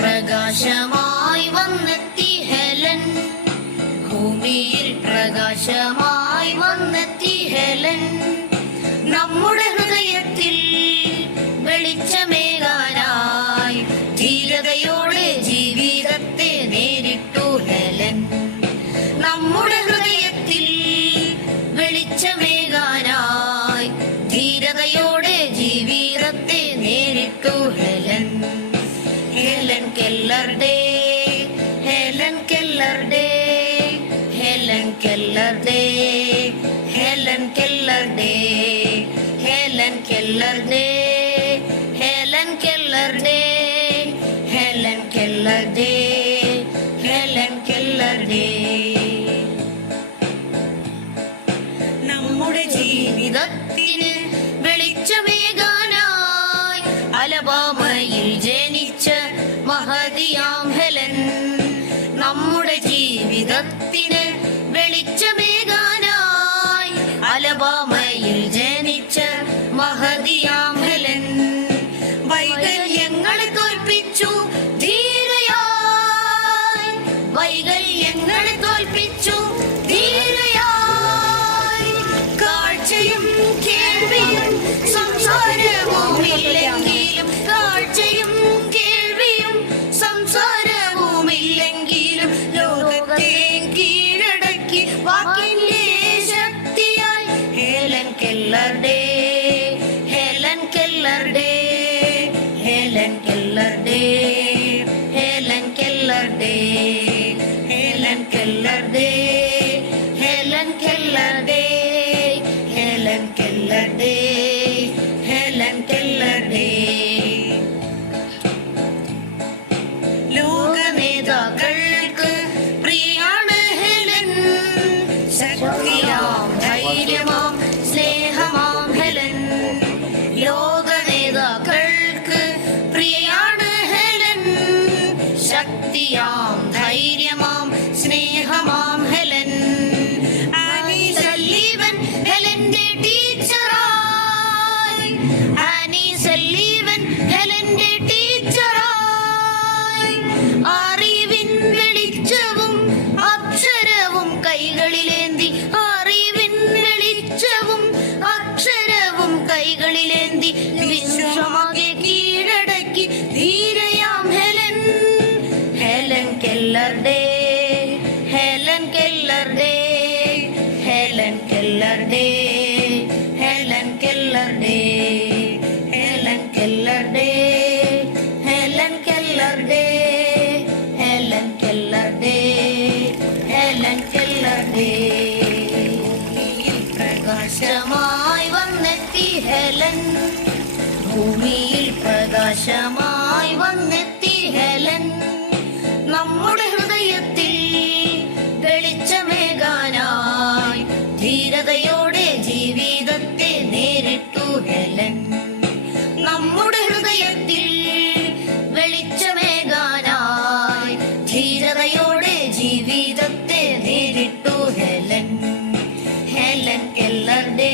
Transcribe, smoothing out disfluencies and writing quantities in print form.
പ്രകാശമായി വന്നെത്തി ഹെലൻ, ഭൂമിയിൽ പ്രകാശമായി വന്നെത്തി ഹെലൻ. നമ്മുടെ ഹൃദയത്തിൽ വെളിച്ചമേകാനായി ധീരതയോടെ ജീവിതത്തെ നേരിട്ടു ഹെലൻ. നമ്മുടെ ഹൃദയത്തിൽ വെളിച്ചമേകാനായി ധീരതയോടെ ജീവിതത്തെ നേരിട്ടു Helen. Helen Keller Day, Helen Keller Day, Helen Keller Day, Helen Keller Day, Helen Keller Day, Helen Keller Day, Helen Keller Day, Helen Keller Day. നമ്മുടെ ജീവിതത്തിന് വെളിച്ചമേകാനായി അലബാമയിൽ ജനിച്ച മഹതിയാം ഹെലൻ. നമ്മുടെ ജീവിതത്തിന് വെളിച്ചമേകാനായി അലബാമയിൽ ജനിച്ച മഹതിയാം ഹെലൻ. വൈകല്യങ്ങളെ തോൽപ്പിച്ചു ധീരയായി, വൈകല്യങ്ങളെ തോൽപ്പിച്ചു ധീരയായി. കാഴ്ചയും കേൾവിയും സംസാരവുമില്ലെങ്കിലും, കാഴ്ചയും കേൾവിയും സംസാരവുമില്ലെങ്കിലും ലോകത്തെ കീഴടക്കി വാക്കിന്റെ ശക്തിയായി Helen Keller day, Helen Keller day, Helen Keller day, Helen Keller day, Helen Keller day, Helen Keller day, Helen Keller day, Helen Keller day. ലോക നേതാക്കൾക്ക് പ്രിയാണ് ഹെലൻ. ശക്തിയാം ധൈര്യമാം സ്നേഹമാം ഹെലൻ. ലോക നേതാക്കൾക്ക് പ്രിയാണ് ഹെലൻ. ശക്തിയാം ധൈര്യമാം സ്നേഹമാം ഹെലൻ. ആനി സല്ലീവൻ ഹെലന്റെ ടീച്ചറായി, ആനി സല്ലീവൻ ഹെലന്റെ ടീച്ചറായി. അറിവിൻ വെളിച്ചവും അക്ഷരവും കൈകളിലേന്തി, അറിവിൻ വെളിച്ചവും അക്ഷരവും കൈകളിലേന്തി വിശ്വമാകെ കീഴടക്കി ധീരയാം Helen. Helen Keller day, Helen Keller day, Helen Keller day, Helen Keller day, Helen Keller day, Helen Keller day, Helen Keller day, Helen Keller day. പ്രകാശമായി വന്നെത്തി ഹെലൻ, ഭൂമിയിൽ പ്രകാശമായി വന്നെത്തി ഹെലൻ. നമ്മുടെ ഹൃദയത്തിൽ വെളിച്ചമേകാനായി ധീരതയോടെ ജീവിതത്തെ നേരിട്ടു ഹെലൻ. നമ്മുടെ ഹൃദയത്തിൽ വെളിച്ചമേകാനായി ധീരതയോടെ ജീവിതത്തെ നേരിട്ടു ഹെലൻ. ഹെലൻ കെല്ലറുടെ